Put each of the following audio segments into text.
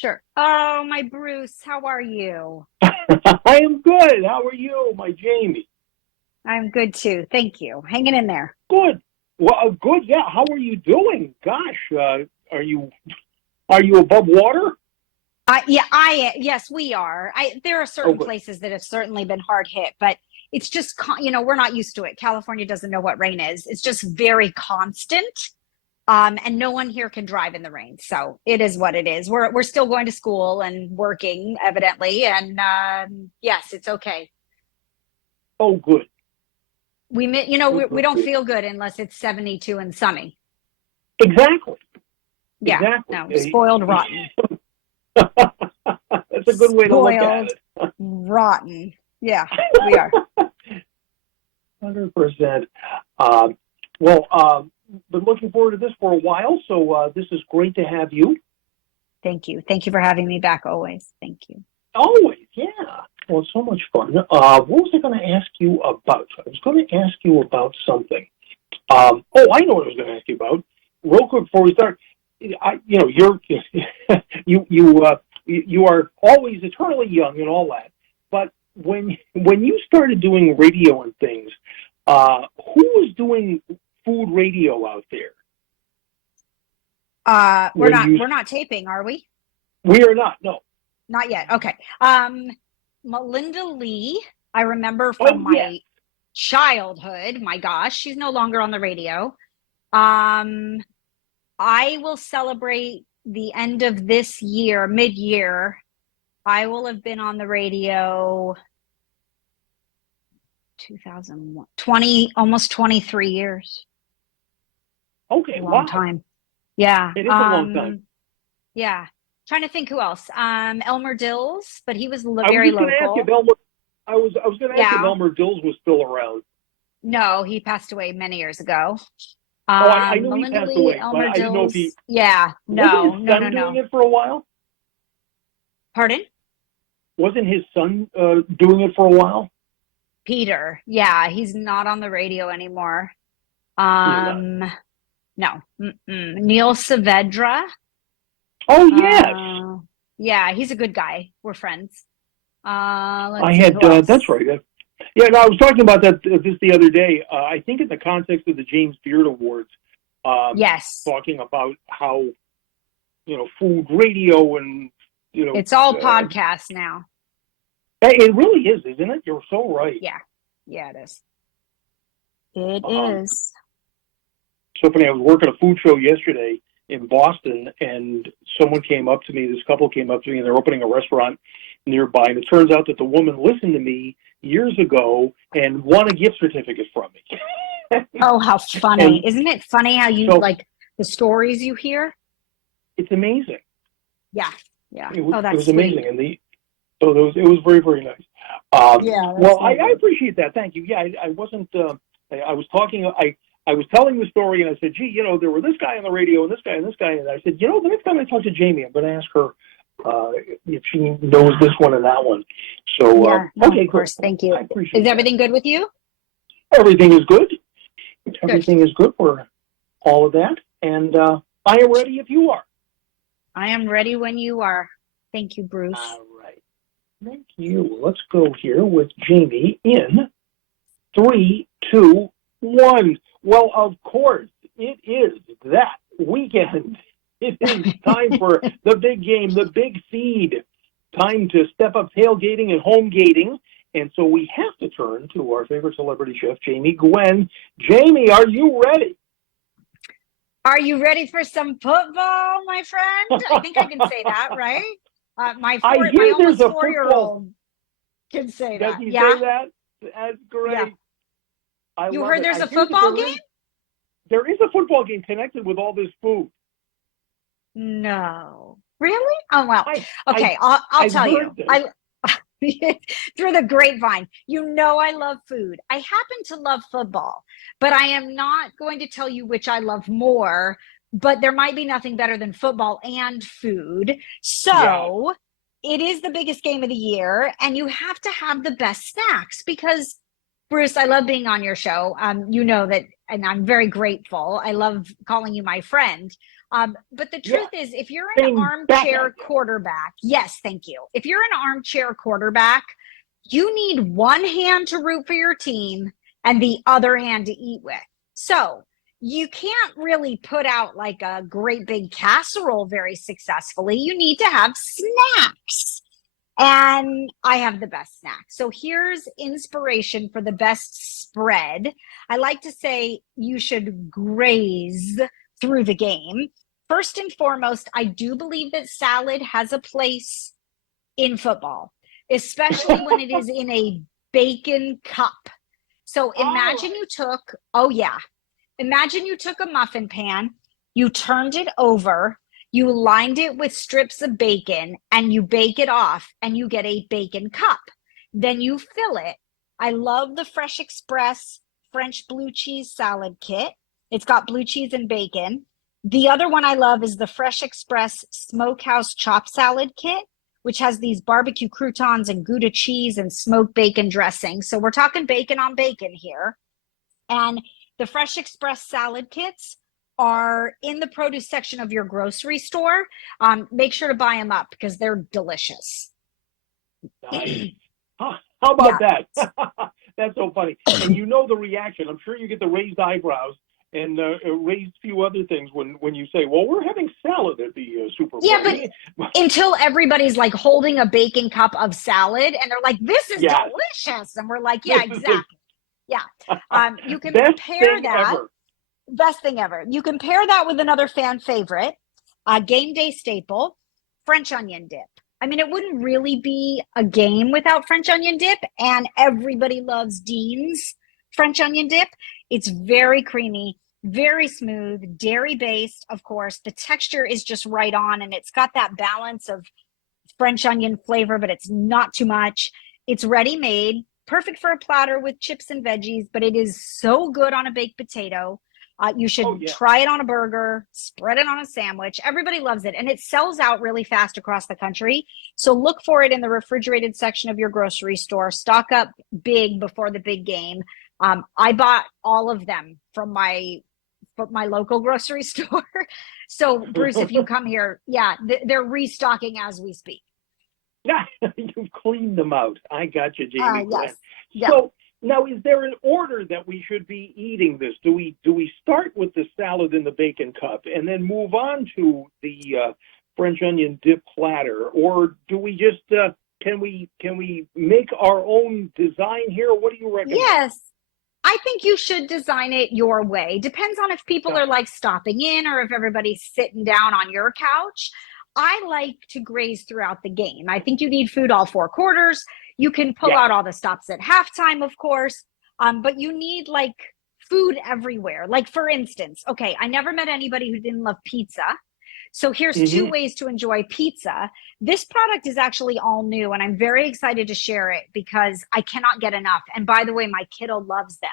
Sure. Oh, my Bruce, how are you? I am good. How are you, my Jamie? I'm good too. Thank you. Hanging in there. Good. Well, good. Yeah. How are you doing? Gosh, are you are you above water? Yes, we are. There are Oh, certain good. places that have certainly been hard hit, but it's just, we're not used to it. California doesn't know what rain is. It's just very constant. And no one here can drive in the rain. So it is what it is. We're still going to school and working evidently. And, yes, it's okay. Oh, good. We, Good. we Good. don't Good. feel good unless it's 72 and sunny. Exactly. Yeah, Exactly. no, spoiled rotten. That's a good way to look at Spoiled it. rotten. Yeah, we are. 100%. Um, well, been looking forward to this for a while, so this is great to have you. Thank you. Thank you for having me back always. Thank you. Always, yeah. Well, it's so much fun. What was I going to ask you about? I was going to ask you about something. I know what I was going to ask you about. Real quick before we start, you're you are always eternally young and all that. But when you started doing radio and things, who was doing food radio out there? We're When not you we're not taping, are we? We are not. No. Not yet. Okay. Melinda Lee, I remember from Oh yes. my childhood. My gosh, she's no longer on the radio. Um, I will celebrate the end of this year, mid-year. I will have been on the radio 2001, 20, almost 23 years. Okay. A long Wow. time. Yeah. It is a long time. Yeah. Trying to think who else. Elmer Dills, but he was I was very just going to ask if local. Elmer. I was going to ask if Yeah. Elmer Dills was still around. No, he passed away many years ago. Oh, I knew he Melinda passed Lee, away, but Elmer I didn't know if he Dills. Yeah. wasn't his No, no, no, son doing no. it for a while. Pardon? Wasn't his son doing it for a while? Peter. Yeah, he's not on the radio anymore. He's not. Um, no. Neil Saavedra. Oh yes, Uh, yeah, he's a good guy. We're friends. I Let's see had. who That's else. right. Yeah, no, I was talking about that just the other day. I think in the context of the James Beard Awards, Yes, talking about how food radio and it's all podcasts now. it really is, isn't it? You're so right. Yeah, yeah, it is. It Um, is. so funny. I was working a food show yesterday in Boston, and someone came up to me. This couple came up to me, and they're opening a restaurant nearby. And it turns out that the woman listened to me years ago and won a gift certificate from me. Oh, how funny. And Isn't it funny how you so like the stories you hear? it's amazing. Yeah, yeah. Oh, It that's was sweet. amazing, and it was very, very nice. Yeah, that's Well, I lovely. appreciate that. Thank you. Yeah, I wasn't. I was talking. I was telling the story, and I said, "Gee, there were this guy on the radio, and this guy, and this guy." And I said, "The next time I talk to Jamie, I'm going to ask her if she knows this one and that one." So, Yeah, no, of okay, cool. course. Thank you. I Is appreciate that. everything good with you? Everything is good. Good. Everything is good for all of that, and I am ready if you are. I am ready when you are. Thank you, Bruce. All right. Thank you. Let's go here with Jamie in three, two, one. Well, of course, it is that weekend. It is time for the big game, the big seed. Time to step up tailgating and home gating. And so we have to turn to our favorite celebrity chef, Jamie Gwen. Jamie, are you ready? Are you ready for some football, my friend? I think I can say that, right? I My hear there's almost a football. 4-year-old can say Does that. he Yeah, say that? That's yeah. great. I You love heard it. there's I a hear that football game? there is a football game connected with all this food. No. Really? Oh well. I I Okay, I'll I've tell heard you. this. I through the grapevine. You know I love food. I happen to love football, but I am not going to tell you which I love more, but there might be nothing better than football and food. Yes. So, it is the biggest game of the year and you have to have the best snacks because Bruce, I love being on your show. You know that, and I'm very grateful. I love calling you my friend. But the Yeah, truth is, if you're an same back armchair idea. quarterback, yes, thank you. If you're an armchair quarterback, you need one hand to root for your team and the other hand to eat with. So you can't really put out like a great big casserole very successfully. You need to have snacks. And I have the best snack. So here's inspiration for the best spread. I like to say you should graze through the game. First and foremost, I do believe that salad has a place in football, especially when it is in a bacon cup. So All imagine right. you took, oh yeah, imagine you took a muffin pan, you turned it over, you lined it with strips of bacon, and you bake it off, and you get a bacon cup. Then you fill it. I love the Fresh Express French blue cheese salad kit. It's got blue cheese and bacon. The other one I love is the Fresh Express Smokehouse Chop Salad kit, which has these barbecue croutons and Gouda cheese and smoked bacon dressing. So we're talking bacon on bacon here. And the Fresh Express salad kits are in the produce section of your grocery store. Make sure to buy them up because they're delicious. Nice. Huh, how about Yeah. that? That's so funny. And you know the reaction. I'm sure you get the raised eyebrows and raised few other things when you say, "Well, we're having salad at the Super Yeah, Bowl." but until everybody's like holding a bacon cup of salad and they're like, this is Yes, delicious. And we're like, this yeah, is the exactly. Yeah. You can best pair thing that, ever. best thing ever. You can pair that with another fan favorite, a game day staple, French onion dip. I mean, it wouldn't really be a game without French onion dip, and everybody loves Dean's French onion dip. It's very creamy, very smooth, dairy based, of course. The texture is just right on, and it's got that balance of French onion flavor, but it's not too much. It's ready made, perfect for a platter with chips and veggies, but it is so good on a baked potato. You Oh should yeah. try it on a burger, spread it on a sandwich. Everybody loves it, and it sells out really fast across the country. So look for it in the refrigerated section of your grocery store. Stock up big before the big game. I bought all of them from my local grocery store. So Bruce, if you come here, yeah, they're restocking as we speak. Yeah, you've cleaned them out. I got you, Jamie Gwen. Yes. Yeah. So now, is there an order that we should be eating this? Do we start with the salad in the bacon cup and then move on to the French onion dip platter, or do we just can we make our own design here? What do you recommend? Yes. I think you should design it your way. Depends on if people Nice. are like stopping in or if everybody's sitting down on your couch. I like to graze throughout the game. I think you need food all four quarters. You can pull Yeah. out all the stops at halftime, of course, but you need like food everywhere. Like, for instance, okay, I never met anybody who didn't love pizza. So here's two Hmm. ways to enjoy pizza. This product is actually all new, and I'm very excited to share it because I cannot get enough. And by the way, my kiddo loves them.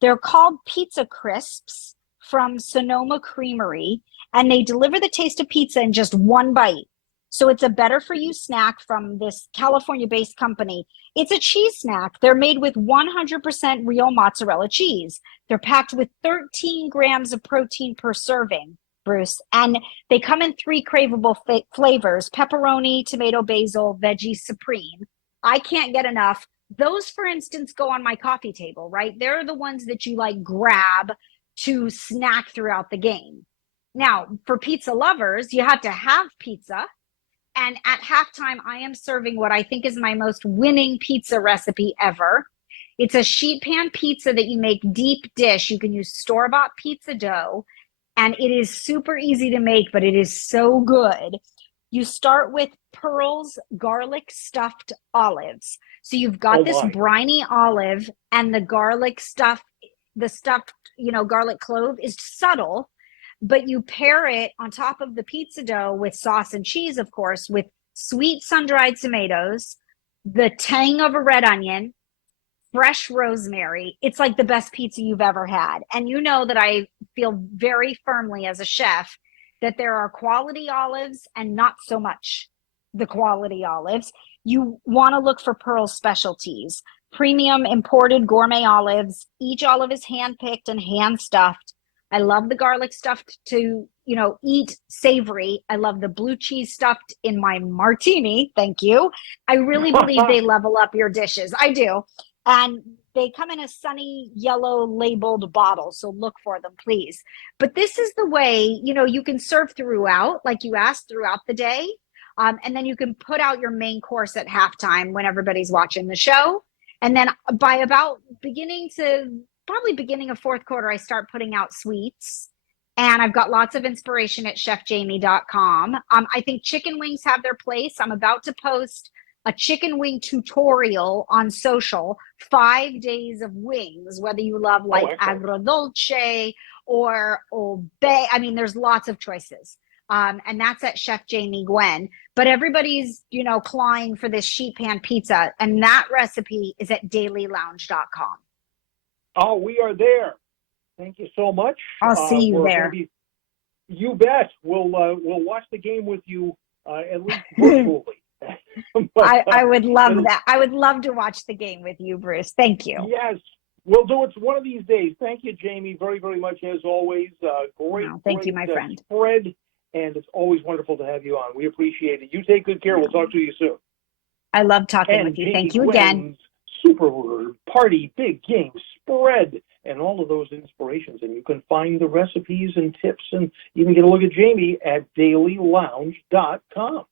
They're called Pizza Crisps from Sonoma Creamery, and they deliver the taste of pizza in just one bite. So it's a better for you snack from this California based company. It's a cheese snack. They're made with 100% real mozzarella cheese. They're packed with 13 grams of protein per serving, Bruce. And they come in three craveable flavors: pepperoni, tomato, basil, veggie supreme. I can't get enough. Those, for instance, go on my coffee table, right? They're the ones that you like grab to snack throughout the game. Now, for pizza lovers, you have to have pizza. And at halftime, I am serving what I think is my most winning pizza recipe ever. It's a sheet pan pizza that you make deep dish. You can use store bought pizza dough, and it is super easy to make, but it is so good. You start with Pearl's garlic stuffed olives. So you've Oh got this my. briny olive and the garlic stuff, the stuffed, garlic clove is subtle, but you pair it on top of the pizza dough with sauce and cheese, of course, with sweet sun-dried tomatoes, the tang of a red onion, fresh rosemary. It's like the best pizza you've ever had. And you know that I feel very firmly as a chef that there are quality olives and not so much the quality olives. You want to look for Pearl specialties, premium imported gourmet olives. Each olive is hand picked and hand stuffed. I love the garlic stuffed to eat savory. I love the blue cheese stuffed in my martini. Thank you. I really believe they level up your dishes. I do. And they come in a sunny yellow labeled bottle. So look for them, please. But this is the way, you can serve throughout, like you asked, throughout the day. And then you can put out your main course at halftime when everybody's watching the show. And then by about beginning of fourth quarter, I start putting out sweets. And I've got lots of inspiration at chefjamie.com. I think chicken wings have their place. I'm about to post a chicken wing tutorial on social, 5 days of wings, whether you love like agrodolce or old bay. I mean, there's lots of choices. And that's at Chef Jamie Gwen. But everybody's, clawing for this sheet pan pizza. And that recipe is at dailylounge.com. Oh, we are there. Thank you so much. I'll see you there. You bet. We'll watch the game with you at least virtually. I would love that. I would love to watch the game with you, Bruce. Thank you. Yes, we'll do it one of these days. Thank you, Jamie, very, very much as always. Thank you, my friend. Spread, and it's always wonderful to have you on. We appreciate it. You take good care. We'll talk to you soon. I love talking with you. Jamie Thank you Gwen's again. Super Party, Big Game Spread, and all of those inspirations. And you can find the recipes and tips and even get a look at Jamie at dailylounge.com.